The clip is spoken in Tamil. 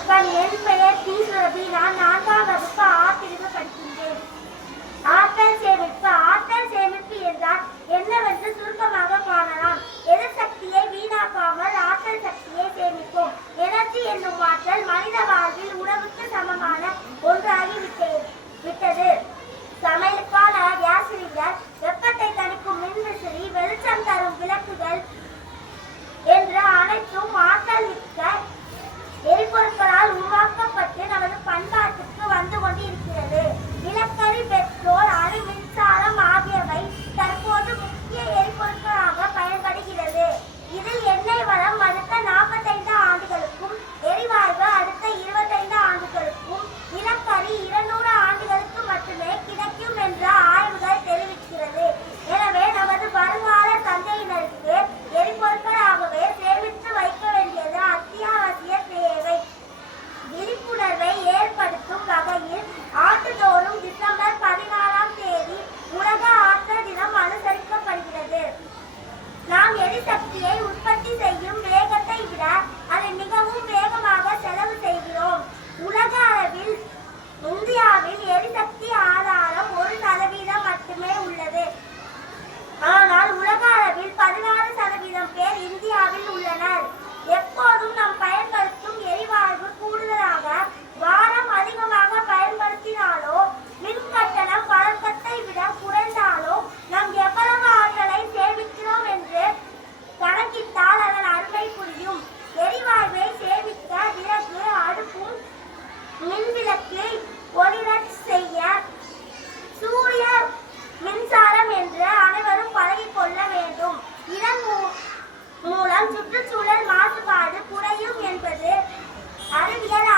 அப்பன் என் பெயர் பி சுரபி நான் சுற்றுச்சூழல் மாசுபாடு குறையும் என்பது அறிவியல்